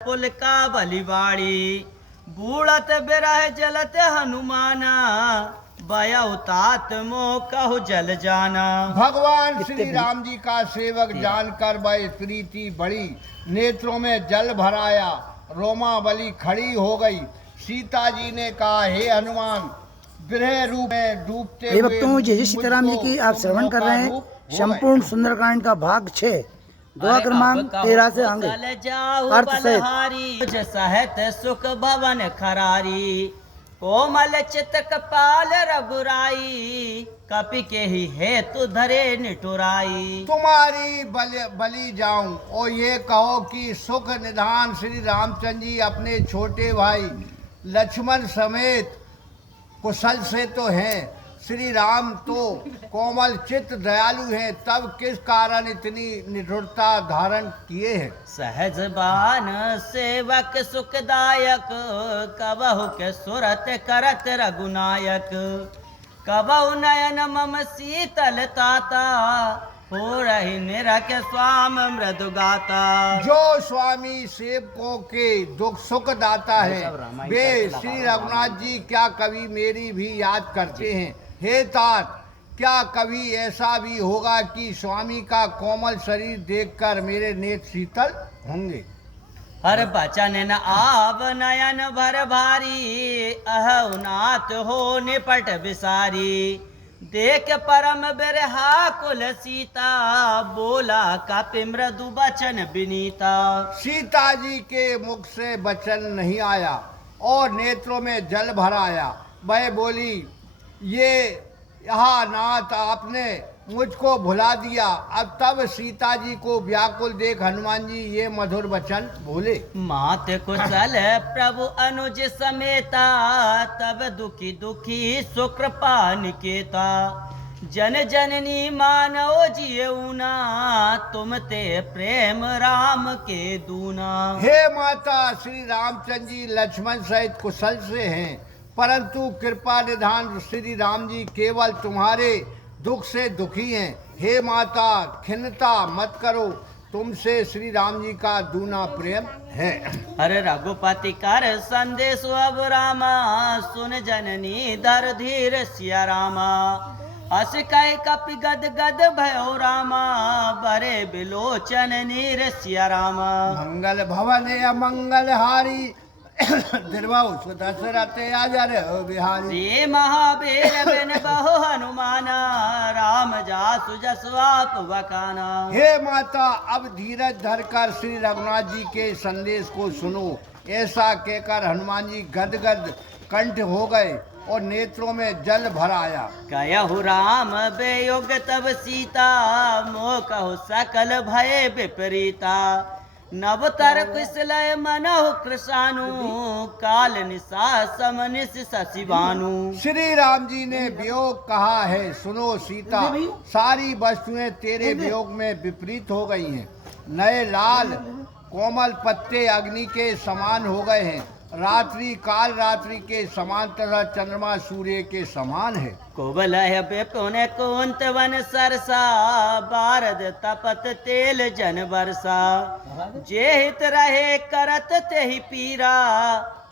पुल का बलिवाड़ी बूढ़त बिरह जलत हनुमाना बया उतात मोह कहु जल जाना। भगवान श्री राम जी का सेवक जानकर वह प्रीति बढ़ी, नेत्रों में जल भराया, रोमावली खड़ी हो गई। सीता जी ने कहा, हे हनुमान, विरह रूप में डूबते हुए भक्तों, जय जय सीताराम जी की आप श्रवण कर रहे हैं संपूर्ण सुंदरकांड का भाग 6 दुआ क्रमांक 13 से आगे अर्थ सहित। सहत सुख भवन खरारी कोमल चित कपाल रघुराई कपि के ही हेतु धरे निठुराई। तुम्हारी बलि जाऊं और ये कहो कि सुख निधान श्री रामचंद्र जी अपने छोटे भाई लक्ष्मण समेत कुशल से तो हैं। श्री राम तो कोमल चित्त दयालु हैं, तब किस कारण इतनी निठुरता धारण किए हैं। सहज बान सेवक सुखदायक कबहु के सुरत करत रघुनायक कबहु नयन मम शीतल ताता हो रही निरख स्वाम मृदु गाता। जो स्वामी सेवकों के दुख सुख दाता है वे श्री रघुनाथ जी क्या कभी मेरी भी याद करते हैं। हे तात, क्या कभी ऐसा भी होगा कि स्वामी का कोमल शरीर देखकर मेरे नेत्र शीतल होंगे। हर बचन न आव नयन भर भारी अहनाथ हो निपट विसारी देख परम बिरहा कुल सीता बोला कपि मृदु बचन विनीता। सीता जी के मुख से वचन नहीं आया और नेत्रों में जल भर आया। वह बोली, ये यहाँ नाथ आपने मुझको भुला दिया। अब तब सीता जी को व्याकुल देख हनुमान जी ये मधुर वचन बोले। मात कुशल प्रभु अनुज समेता तब दुखी दुखी सुकृपा निकेता जन जननी मानव जियऊना तुम ते प्रेम राम के दूना। हे माता, श्री रामचंद्र जी लक्ष्मण सहित कुशल से हैं, परंतु कृपा निधान श्री राम जी केवल तुम्हारे दुख से दुखी हैं। हे माता, खिन्नता मत करो, तुमसे श्री राम जी का दूना प्रेम है। अरे रघुपति कर संदेश अब रामा सुन जननी धर धीर सिया रामा अस कह कपि गद गद भयो रामा बरे बिलोचन नीर सिया रामा। मंगल भवन अमंगल हारी दीर्घायु दशरथ अजर बिहारी। श्री महावीर बिन बहु हनुमाना राम जासु जसवाप वकाना। हे माता, अब धीरज धरकर श्री रघुनाथ जी के संदेश को सुनो। ऐसा कहकर हनुमान जी गदगद कंठ हो गए और नेत्रों में जल भर आया। कहु राम बेयोग तब सीता मोह कहु सकल भय विपरीता नवतर कुशलय मनहु कृषानु काल निशा समनिस शशिभानु। श्री राम जी ने वियोग कहा है, सुनो सीता, सारी वस्तुएं तेरे वियोग में विपरीत हो गई हैं। नए लाल कोमल पत्ते अग्नि के समान हो गए हैं, रात्रि काल रात्रि के समान तथा चंद्रमा सूर्य के समान है। कोबलय विपुन कुंत वन सरसा बारद तपत तेल जन बरसा जे हित रहे करत तेहि पीरा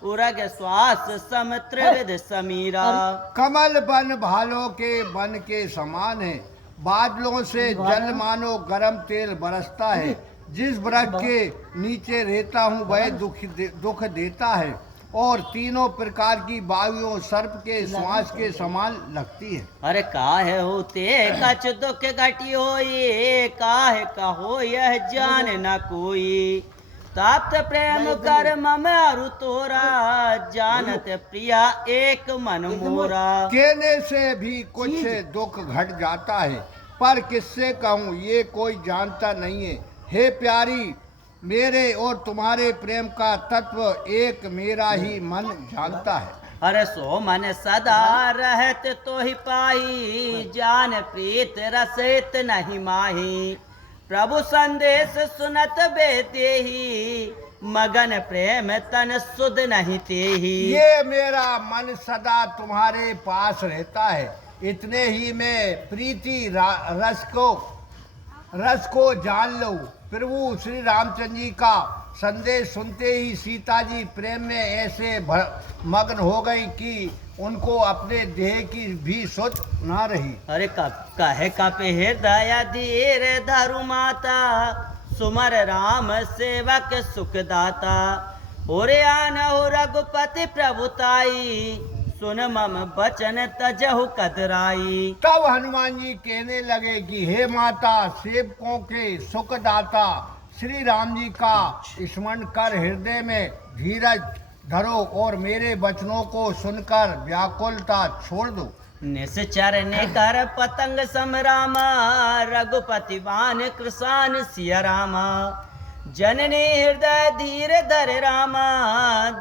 उरग श्वास सम त्रिविध समीरा। कमल बन भालों के बन के समान है, बादलों से जल मानो गरम तेल बरसता है। जिस वृक्ष के नीचे रहता हूँ वह दुख देता है और तीनों प्रकार की वायुओं सर्प के श्वास के समान लगती है। अरे काहे होते कछ दुख घटी होई काहे कहो यह जान न कोई तप्त प्रेम कर मम अरु तोरा जानत प्रिया एक मन मोरा। कहने से भी कुछ दुख घट जाता है, पर किससे कहूँ ये कोई जानता नहीं है। हे प्यारी, मेरे और तुम्हारे प्रेम का तत्व एक मेरा ही मन जानता है। अरे सो मन सदा रहत तो ही पाही जान प्रीत रसित नहीं माही प्रभु संदेश सुनत बेते ही मगन प्रेम तन सुध नहीं तेही। ये मेरा मन सदा तुम्हारे पास रहता है, इतने ही में प्रीति रस को जान लो। प्रभु श्री रामचंद्र जी का संदेश सुनते ही सीता जी प्रेम में ऐसे मग्न हो गई कि उनको अपने देह की भी सुध ना रही। अरे कहे कापे हृदय धीर धरु माता, सुमर राम सेवक सुखदाता। ओरे आन हो रघुपति प्रभुताई, सुन मम बचन तजहु कतराई। तब हनुमान जी कहने लगे कि हे माता, सेवकों के सुखदाता श्री राम जी का स्मरण कर हृदय में धीरज धरो और मेरे वचनों को सुनकर व्याकुलता छोड़ दो। निश्चर ने कर पतंग समरामा, रघुपति बान कृसान सिया रामा। जननी हृदय धीर धर रामा,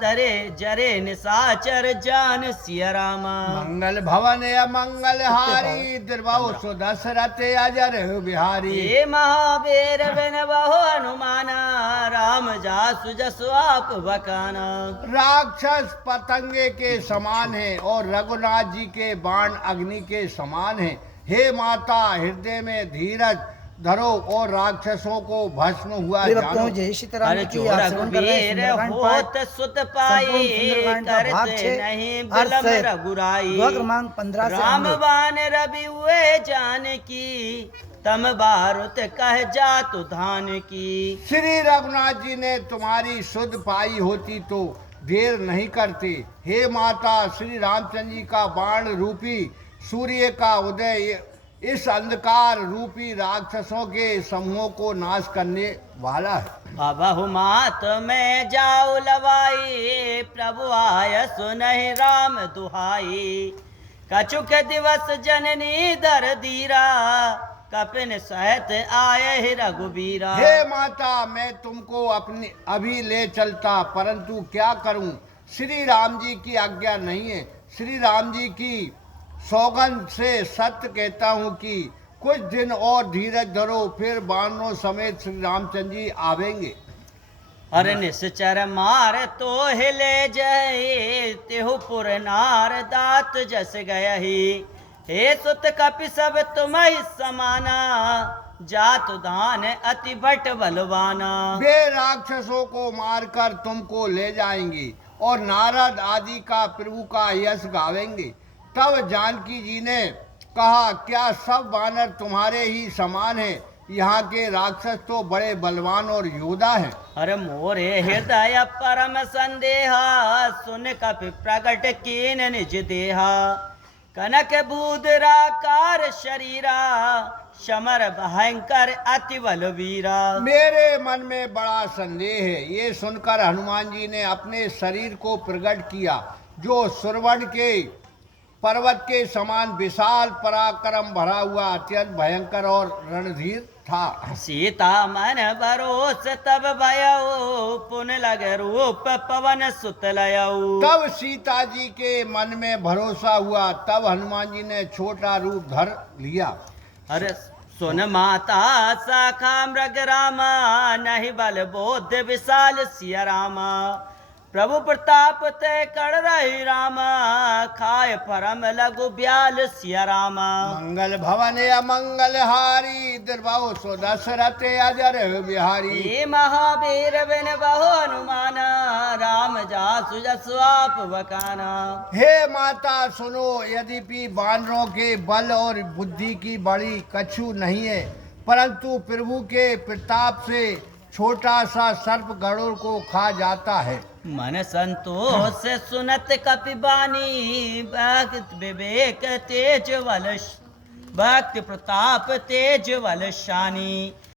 धरे जरे निशाचर जान सिया रामा। मंगल भवन अमंगल हारी, द्रवहु सुदशरथ अजर बिहारी। ये महावीर बिन बहु हनुमाना, राम जासु जसु आप बकाना। राक्षस पतंगे के समान है और रघुनाथ जी के बाण अग्नि के समान है। हे माता, हृदय में धीरज धरो और राक्षसों को भस्म हुआ जानो। जय सीताराम अरे की आप श्रवण कर रहे हैं सुंदरकांड होत पाठ सुत पाई, सुंदरकांड का भाग करते 6 नहीं अर्थ बिलम सहित रघुराई। दुआ क्रमांक 15 से राम अमृत। बान रवि हुए जानकी, तम बारुत कह जातु धान की। श्री रघुनाथ जी ने तुम्हारी सुध पाई होती तो देर नहीं करते। हे माता, श्री रामचंद्र जी का बाण रूपी सूर्य का उदय इस अंधकार रूपी राक्षसों के समूहों को नाश करने वाला है। अबहु मात में जाऊ लवाई, प्रभु आय सुनहि राम दुहाई। कछुक दिवस जननी दर दीरा, कपिन सहित आए ही रघुबीरा। हे माता, मैं तुमको अपनी अभी ले चलता, परंतु क्या करूं, श्री राम जी की आज्ञा नहीं है। श्री राम जी की सौगंध से सत्य कहता हूं कि कुछ दिन और धीरज धरो, फिर बानों समेत श्री रामचंद्र जी आवेंगे। अरे निश्चर मार तो हिले जय, तेहु पुर नार दात जस गयहि। हे सुत कपि सब तुम ही समाना, जातु दान अति भट बलवाना। वे राक्षसों को मारकर तुमको ले जाएंगे और नारद आदि का प्रभु का यश गावेंगे। तब जानकी जी ने कहा, क्या सब वानर तुम्हारे ही समान हैं? यहाँ के राक्षस तो बड़े बलवान और योद्धा हैं। अरे मोरे हृदय परम संदेहा, सुन कपि प्रकट कीन निज देहा। कनक बूदराकार शरीरा, समर भयंकर अति बलवीरा। मेरे मन में बड़ा संदेह है। ये सुनकर हनुमान जी ने अपने शरीर को प्रकट किया, जो सुरवण के पर्वत के समान विशाल पराक्रम भरा हुआ अत्यंत भयंकर और रणधीर था। सीता मन भरोस तब भयऊ, पुन लग रूप पवन सुत लयऊ। तब सीता जी के मन में भरोसा हुआ, तब हनुमान जी ने छोटा रूप धर लिया। अरे सुन माता शाखा मृग रामा, नहीं बल बोध विशाल सिया रामा। प्रभु प्रताप ते कर रही रामा, खाए परम लघु ब्याल सिया रामा। मंगल भवन अमंगल हारी, द्रवहु सुदशरथ अजर बिहारी। ये महावीर बिन बहु हनुमाना, राम जासु जसु आप बकाना। हे माता सुनो, यद्यपि वानरों के बल और बुद्धि की बड़ी कछु नहीं है, परंतु प्रभु के प्रताप से छोटा सा सर्प गरुड़ को खा जाता है। मन संतोष से सुनत कपिबानी, भक्त विवेक तेज वल, भक्त प्रताप तेज वल शानी।